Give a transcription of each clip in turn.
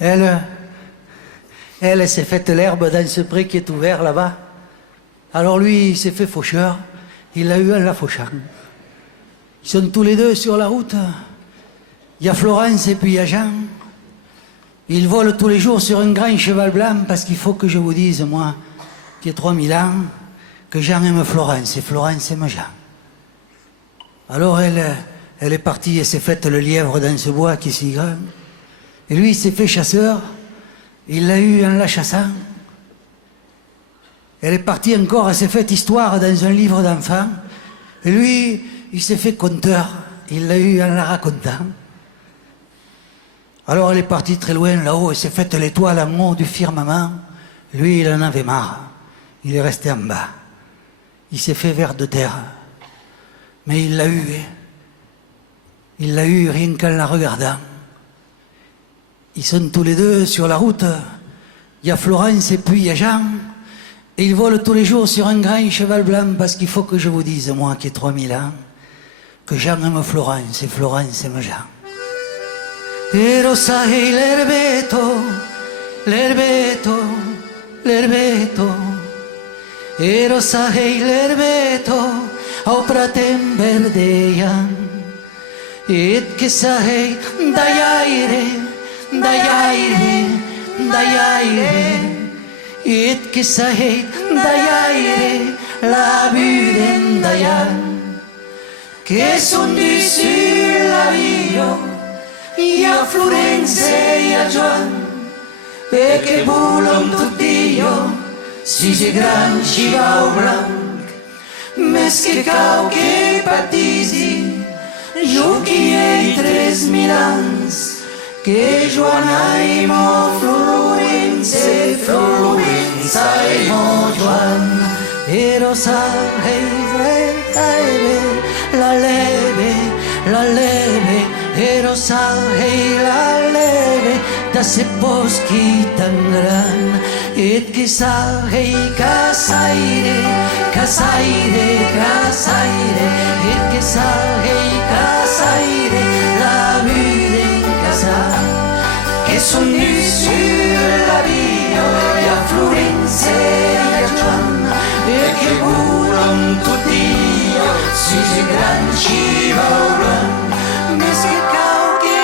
Elle, elle s'est faite l'herbe dans ce pré qui est ouvert là-bas. Alors lui, il s'est fait faucheur. Il l'a eu en la fauchant. Ils sont tous les deux sur la route. Il y a Florence et puis il y a Jean. Ils volent tous les jours sur un grand cheval blanc parce qu'il faut que je vous dise, moi, qui ai 3000 ans, que Jean aime Florence et Florence aime Jean. Alors elle est partie et s'est faite le lièvre dans ce bois qui est si grand. Et lui, il s'est fait chasseur. Il l'a eu en la chassant. Elle est partie encore, elle s'est faite histoire dans un livre d'enfants. Et lui, il s'est fait conteur. Il l'a eu en la racontant. Alors elle est partie très loin là-haut, elle s'est faite l'étoile en haut du firmament. Lui, il en avait marre. Il est resté en bas. Il s'est fait vers de terre. Mais il l'a eu. Il l'a eu rien qu'en la regardant. Ils sont tous les deux sur la route. Il y a Florence et puis il y a Jean. Et ils volent tous les jours sur un grand cheval blanc parce qu'il faut que je vous dise, moi qui ai 3000 ans, que Jean aime Florence et Florence aime Jean. E lo sai l'erbeto, l'erbeto, l'erbeto. E lo sai l'erbeto, au pratem verdeian. Et che sai dai aire, dai aire, dai aire. Et che sai dai aire, la buren dayan. Che son di sur la vio, i a Florenze e a Joan, e che bulon tutti io, si se gran ci va o blanc, mes che cau che patisi, giochi e i 3000 ans, che Joanaimo Florenze, Florenzaimo Joan, e rosa e la leve, la leve, e rosa e la leve, da se boschi tan gran, et che sa e casaire, casaire, casaire, et che sa e casaire, la vide in casa, che son nu sur la via, e a Florenze e a Joan, e che bulon tutti io, si se gran ci va blan. Mes che cau che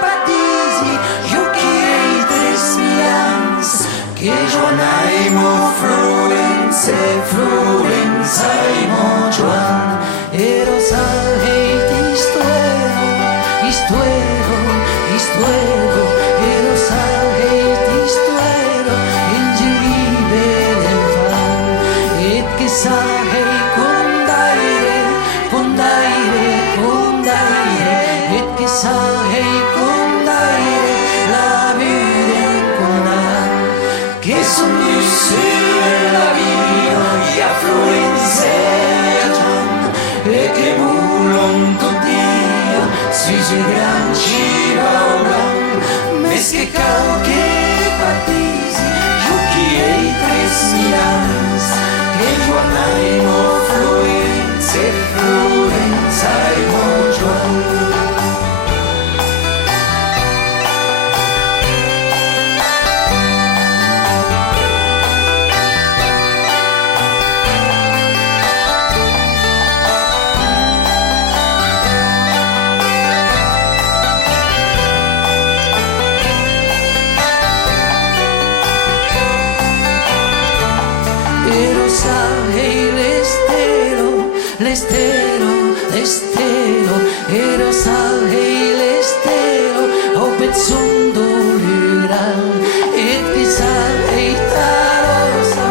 batisi, giochi e i 3000 ans, che Joanaimo Florenze, Florenzaimo Joan, e rosa e istuero, istuero, istuero, e rosa e istuero, in giribe del fan, e che sa e condaire, condaire, condaire, et che sa e condaire, la vide con che son nu sur la via, i a Florenze e a Joan, e che bulon tutti io, si se gran ci va blan, mes che cau che patisi, giochi e i 3000 ans, che Joanaimo Florenze, Florenzaimo Joan. L'estero, l'estero, e rosa e l'estero, o pezzundo luran, e ti sa e taroso,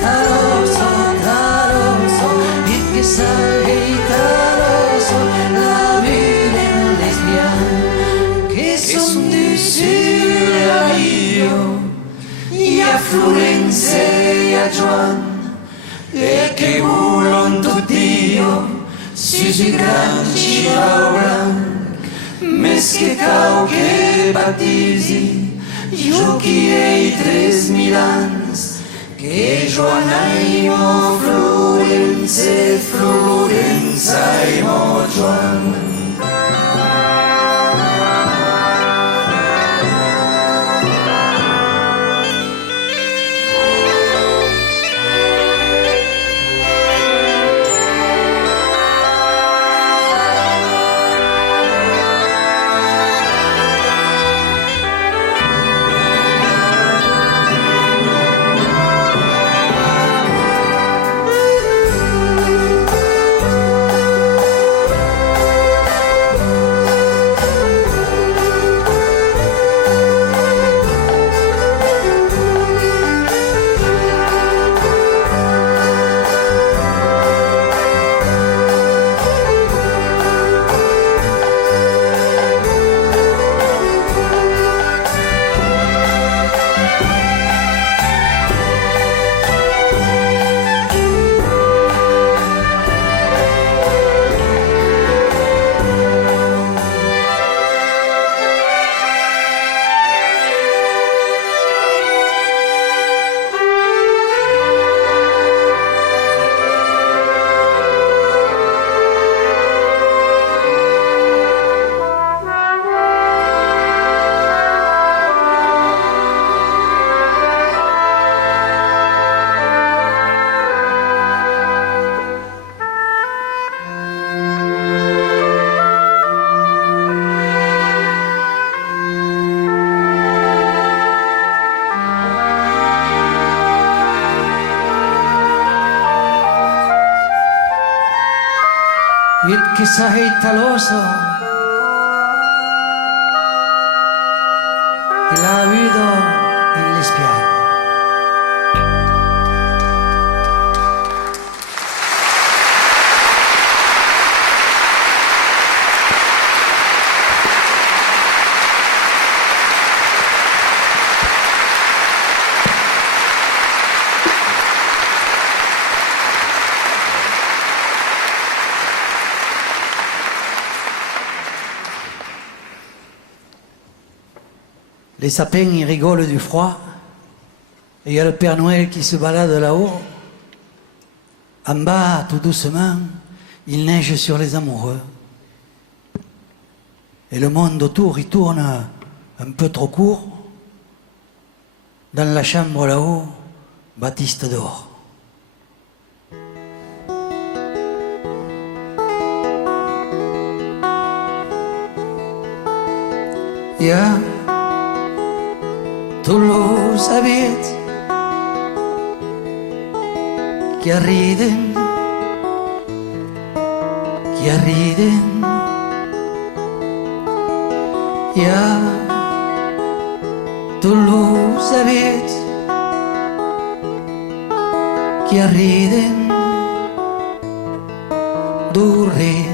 taroso, taroso, e ti sa e taroso, la viden lesbian, che son du sur la io, i a Florenze e a Joan, e che bulon tutti io, si si gran ci va blanc, mes che cau che batisi, giochi e i 3000 ans, che Joanaimo Florenze, Florenzaimo Joan. che sei taloso e la vedo in le spiagge. Les sapins, ils rigolent du froid. Et il y a le Père Noël qui se balade là-haut. En bas, tout doucement, il neige sur les amoureux. Et le monde autour, il tourne un peu trop court. Dans la chambre là-haut, Baptiste dort. Yeah. Tu lo sabies que arriden, ya tu lo sabies que arriden durret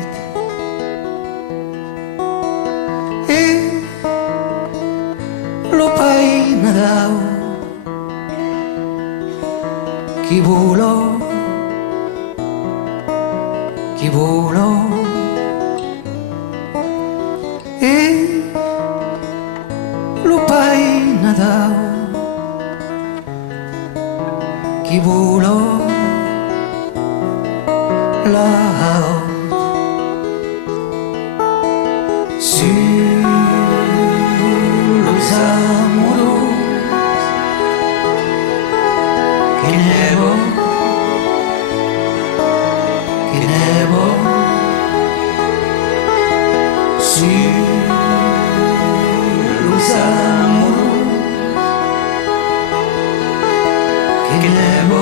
lo pai Nadal chi volò e lo pai Nadal chi volò là los amoros que nevo sur los amoros que nevo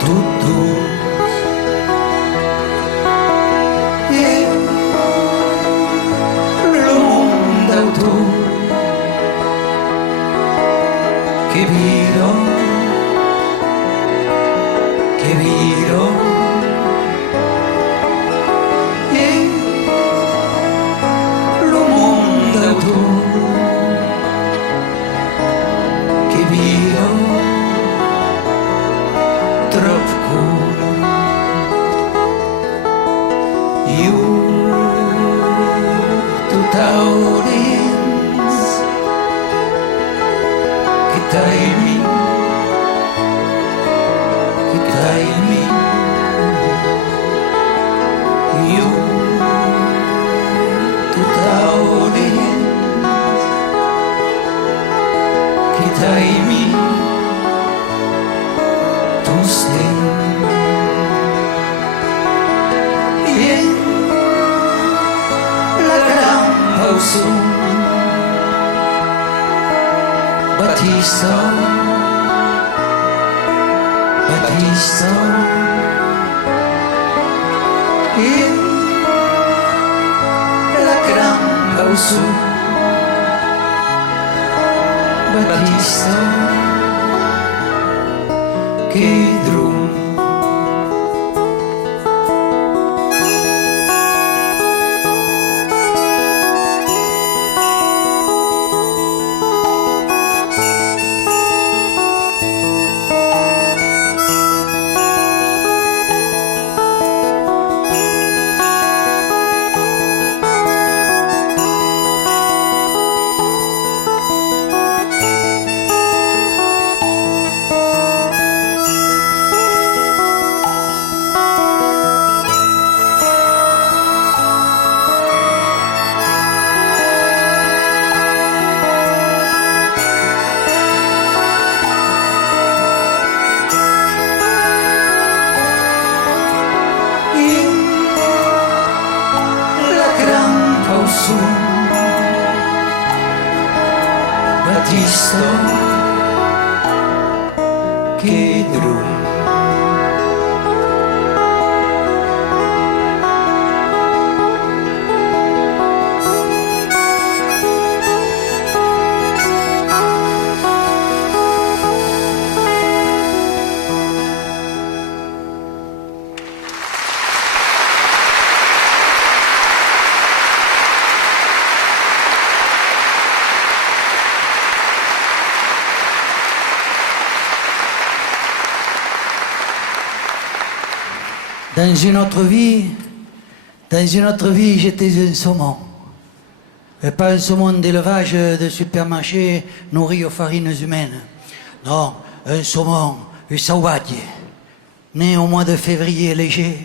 todos che viro e lo mondo che viro troppo culo io tutta timing, you to timing, to stay. In la gran pausa, Batista, in la gran pausa, Batista, che drum. Batista che drum Dans une autre vie, j'étais un saumon. Et pas un saumon d'élevage de supermarché nourri aux farines humaines. Non, un saumon, un sauvage, né au mois de février léger,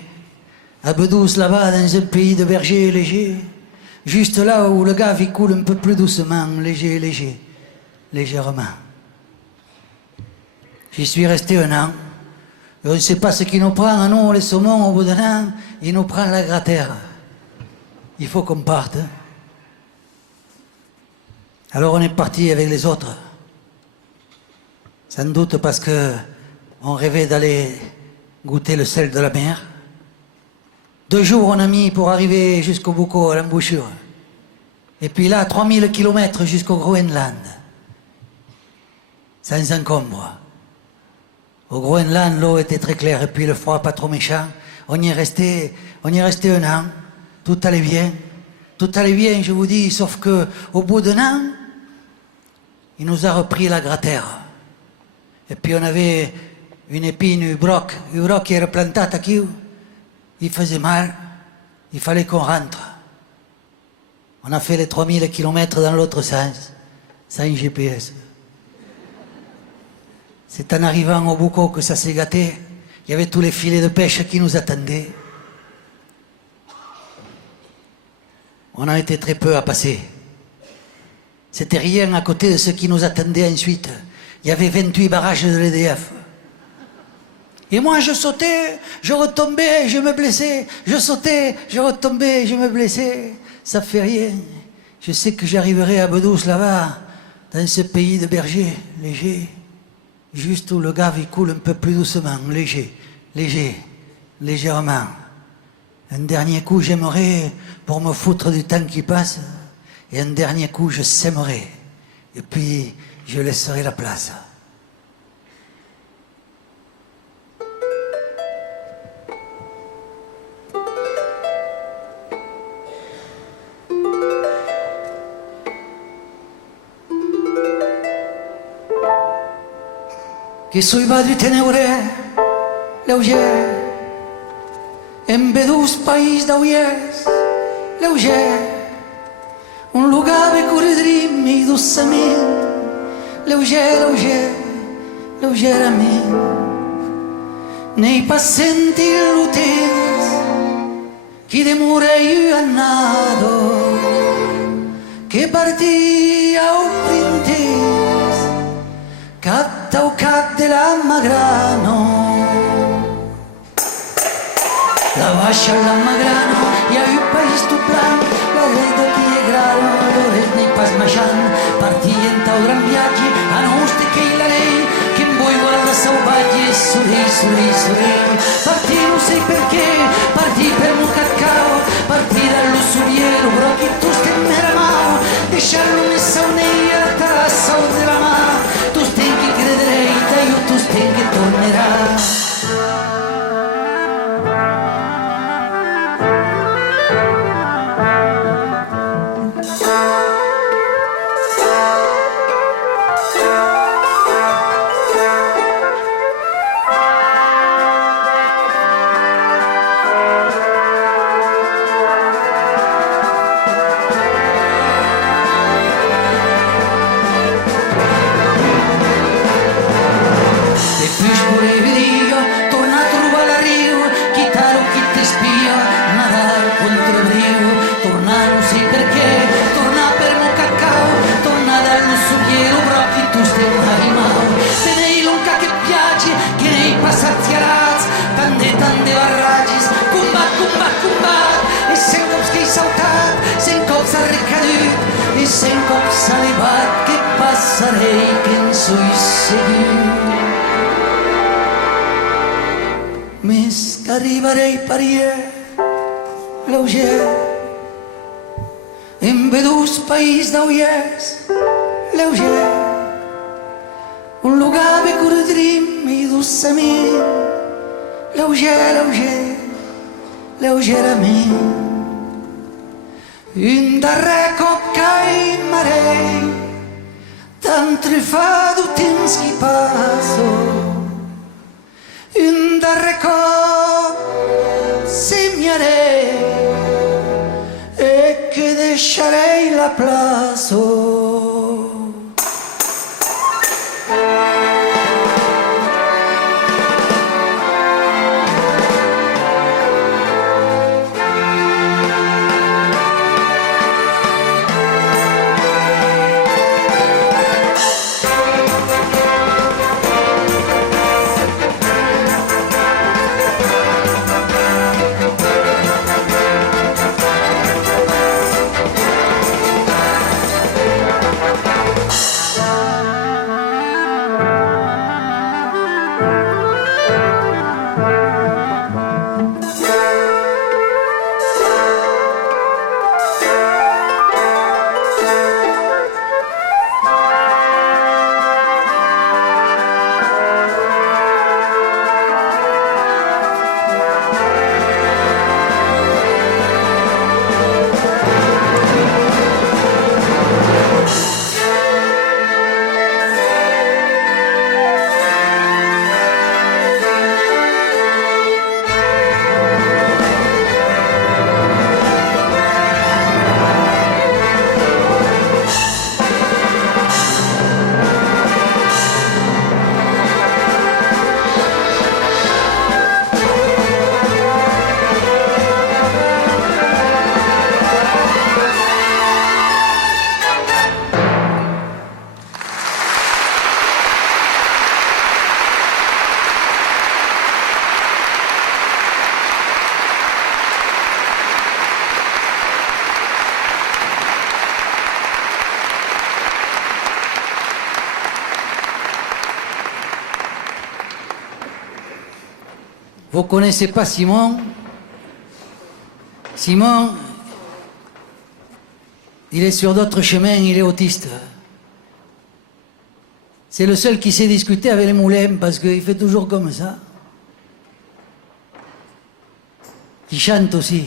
à Bedouce là-bas dans un pays de bergers légers, juste là où le gave il coule un peu plus doucement, légèrement. J'y suis resté 1 an. Et on ne sait pas ce qui nous prend à nous, les saumons, au bout d'1 an, il nous prend la gratère. Il faut qu'on parte. Alors on est parti avec les autres. Sans doute parce que on rêvait d'aller goûter le sel de la mer. 2 jours on a mis pour arriver jusqu'au Boucau, à l'embouchure. Et puis là, 3000 kilomètres jusqu'au Groenland. Sans encombre. Au Groenland, l'eau était très claire et puis le froid pas trop méchant. On y est resté 1 an. Tout allait bien. Tout allait bien, je vous dis, sauf que au bout d'1 an, il nous a repris la gratère. Et puis on avait une épine, un broc qui era plantata qui, il faisait mal. Il fallait qu'on rentre. On a fait les 3000 kilomètres dans l'autre sens, sans GPS. C'est en arrivant au Boucau que ça s'est gâté. Il y avait tous les filets de pêche qui nous attendaient. On a été très peu à passer. C'était rien à côté de ce qui nous attendait ensuite. Il y avait 28 barrages de l'EDF. Et moi, je sautais, je retombais, je me blessais. Je sautais, je retombais, je me blessais. Ça fait rien. Je sais que j'arriverai à Bedouce, là-bas, dans ce pays de bergers, léger. Juste où le gave il coule un peu plus doucement, légèrement. Un dernier coup j'aimerais pour me foutre du temps qui passe, et un dernier coup je sèmerai, et puis je laisserai la place. Che sui padri tenebre leuger, en Bedús país d'auiers leuger, un lugar de corredrim i dolçament, lleugerament, nei pas sentir lo temps qui demora i annado, che partia un printens, Catta o cat de la Magrano. La baixar la Magrano, hi ha un país tot blanc, la dreta qui è grano, l'ores nei pas marxant, partien tau gran viatge, a nostre che la lei, che in voi guarda salvatge, sorei, partì non sai perché, partì per un cacao, partì dall'usubiero, però che tu stai meramau, deixar-lo més sauneia, a sau de la mà, tu stai che crederei, io tu stai che tornerà. I 100 cops salivat que passarei que en soy seguit. Més que arribarei parier, leuger, en Bedús país d'auiers, leuger, un lugar de corredrim i dolçament, lleugerament. Un darrer cop caimarei, tan trufado temps que passo. Un darrer cop la place. Vous connaissez pas Simon? Simon, il est sur d'autres chemins, il est autiste. C'est le seul qui sait discuter avec les moulins parce qu'il fait toujours comme ça. Il chante aussi.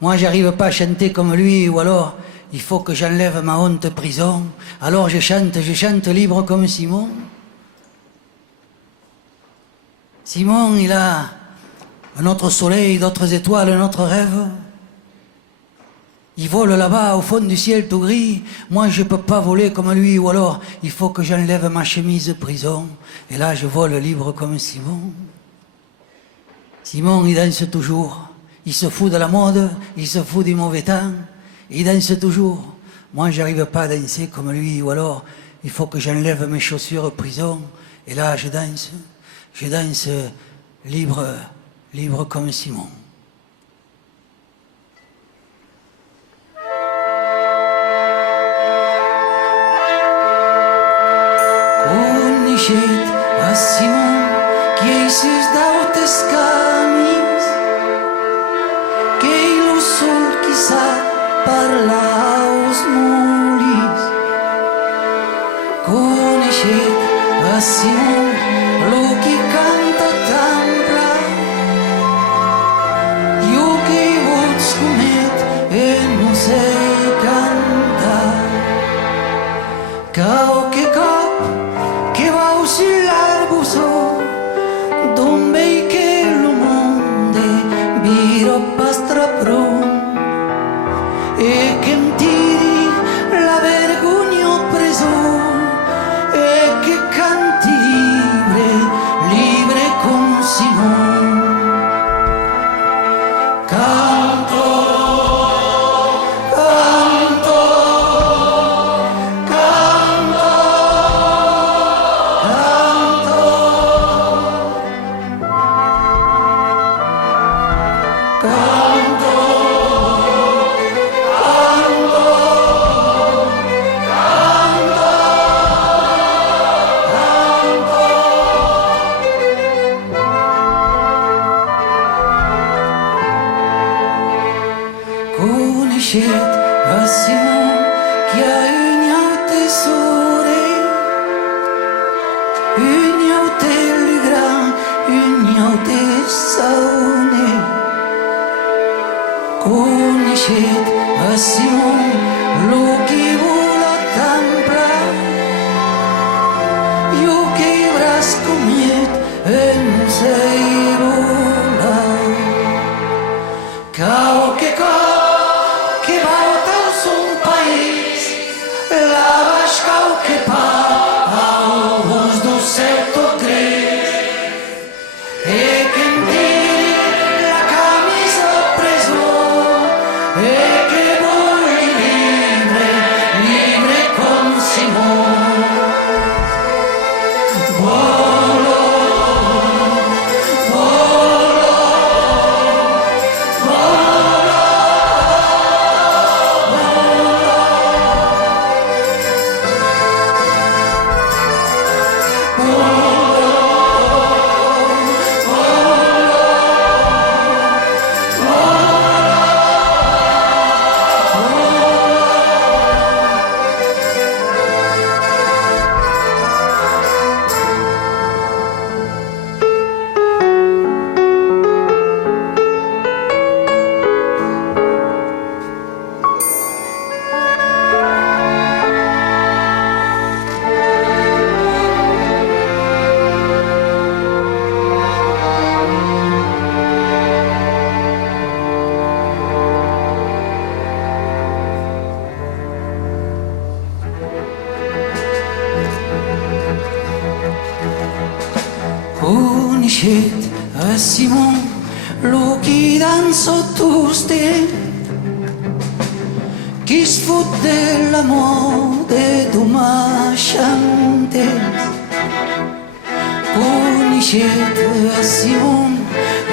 Moi, j'arrive pas à chanter comme lui, ou alors il faut que j'enlève ma honte prison. Alors je chante libre comme Simon. Simon, il a un autre soleil, d'autres étoiles, un autre rêve. Il vole là-bas au fond du ciel tout gris. Moi, je peux pas voler comme lui, ou alors il faut que j'enlève ma chemise prison. Et là, je vole libre comme Simon. Simon, il danse toujours. Il se fout de la mode, il se fout du mauvais temps. Il danse toujours. Moi, j'arrive pas à danser comme lui, ou alors il faut que j'enlève mes chaussures prison. Et là, je danse libre, libre comme Simon. Conoscete a Simon que esses dautes caminhos, que o sol que sa parla aos molis. Conoscete a Simon lo que canta tambra, io che voz comet e non sei cantar. Cao que cap que va sull'arbusto, donde che lo monde viro pastra pron, e che tiri la vergogna preso, e che canti libre con Simon. Canto, canto, canto, canto, canto, Conoscete a Simon che ha uniaute sore, uniaute le gran, uniaute saune. Conoscete a Simon lo che vola tambra, io che vrasco miet e non sei vola. Cao che va o teu som Conoscete a Simon, lo che danzo tutte, chi sfugge l'amore tu masciante. Conoscete a Simon,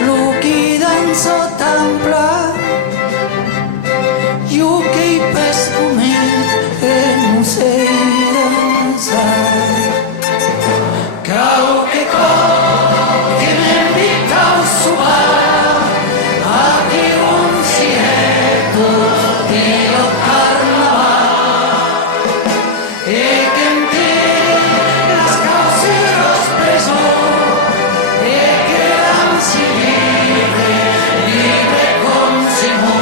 lo che danzo templa, io che pesco me e non sei danzare. Cao che mi invita a suar, a che un sieto di lo carnaval, e che en te las causeros preso, e que danzi libre con Simón.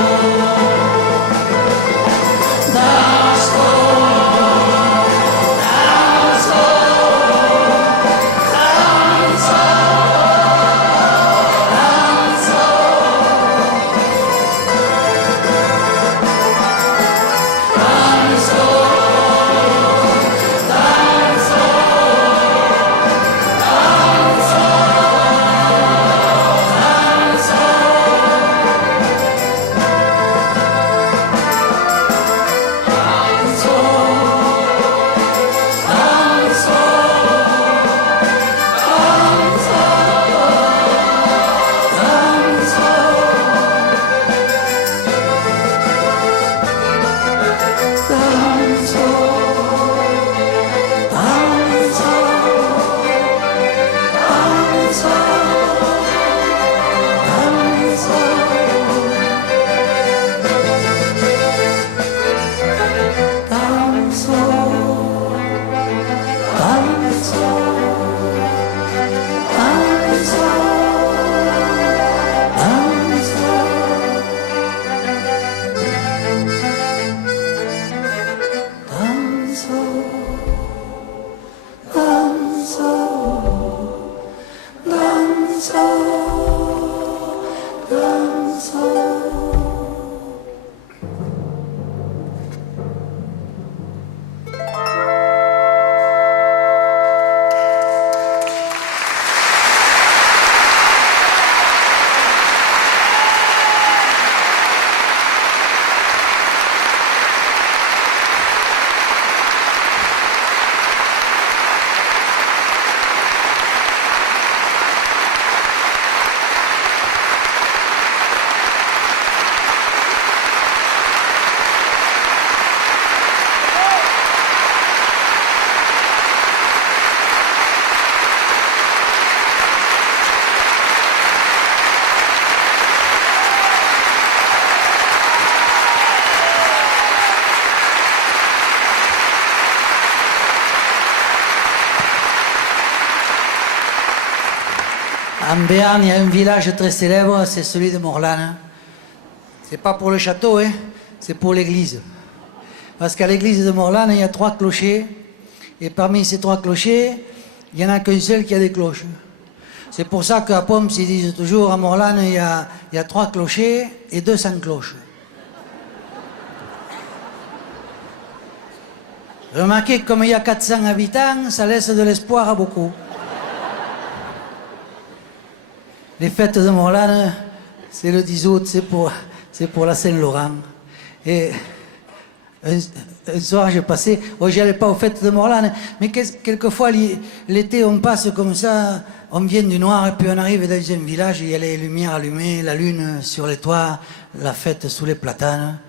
En Béarn, il y a un village très célèbre, c'est celui de Morlanes. C'est pas pour le château, hein, c'est pour l'église. Parce qu'à l'église de Morlanes, il y a 3 clochers. Et parmi ces 3 clochers, il n'y en a qu'un seul qui a des cloches. C'est pour ça qu'à Poms, ils disent toujours, à Morlanes, il y a 3 clochers et 200 cloches. Remarquez que comme il y a 400 habitants, ça laisse de l'espoir à beaucoup. Les fêtes de Morlanes, c'est le 10 août, c'est pour la Saint-Laurent. Et un soir, j'ai passé, j'y allais pas aux fêtes de Morlanes, mais quelquefois, l'été, on passe comme ça, on vient du noir, et puis on arrive dans un village, il y a les lumières allumées, la lune sur les toits, la fête sous les platanes.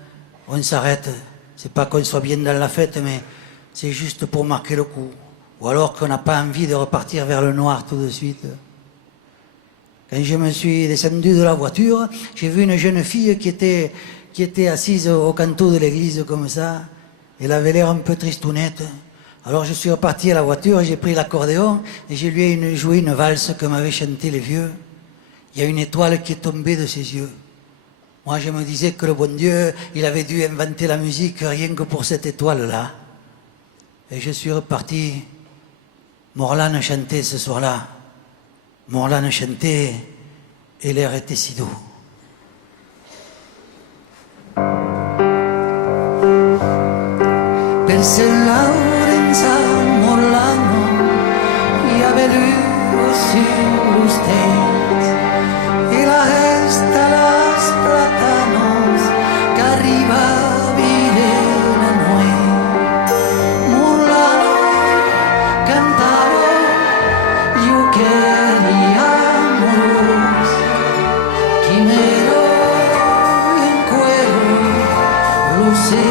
On s'arrête. C'est pas qu'on soit bien dans la fête, mais c'est juste pour marquer le coup. Ou alors qu'on n'a pas envie de repartir vers le noir tout de suite. Quand je me suis descendu de la voiture, j'ai vu une jeune fille qui était assise au canto de l'église comme ça. Elle avait l'air un peu tristounette. Alors je suis reparti à la voiture, j'ai pris l'accordéon et je lui ai joué une valse que m'avaient chanté les vieux. Il y a une étoile qui est tombée de ses yeux. Moi je me disais que le bon Dieu, il avait dû inventer la musique rien que pour cette étoile-là. Et je suis reparti. Morlanes chantait ce soir-là. Morlanes chantait et l'air était si doux. Per San Lorenzo Morlano, il y avait du sur usted y la gesta los plátanos que arriba viven a Noé. Murlano cantaba, yo quería moros, quimero en cuero, luce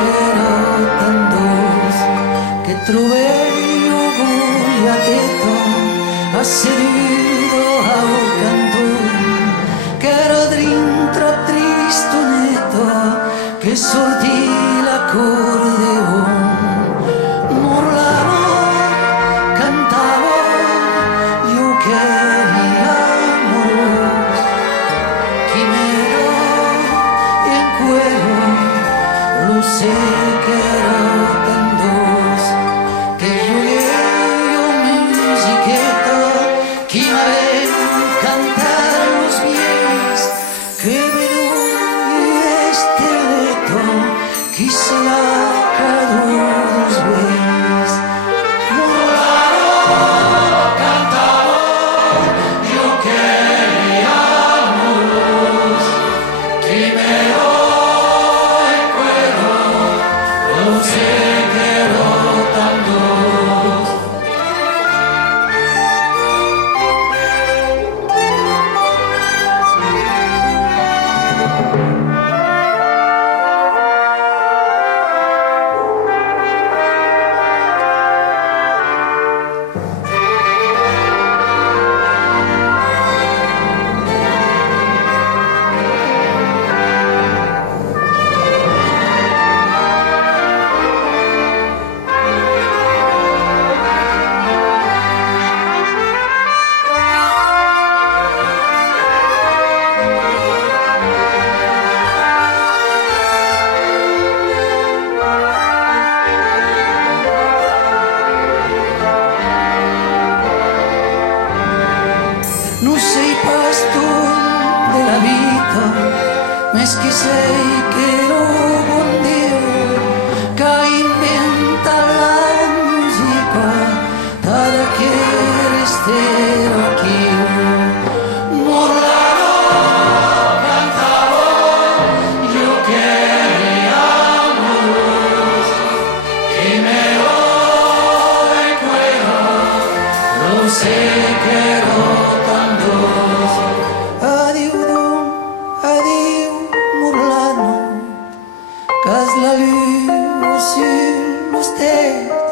pero tantos que trové accedido ao canto que era dentro triste neto che sortì l'accordeon. Murlava, cantava, io quería moros, quimero en cuero, luce que era tantos que yo musiqueta que me ven cantar los pies que me doy este leto que se la quedó dos veces. Murlano cantaba, yo quería moros, que me doy cuero, no sé qué era tanto. No sei pastor de la vida, mas que sei que era un Dio que inventa la música cada que esté aquí. Murlano cantaba, yo quería moros, que me doy cuero, no sé qué era. Adieu, Murlano, qu'as la lune sur los têtes.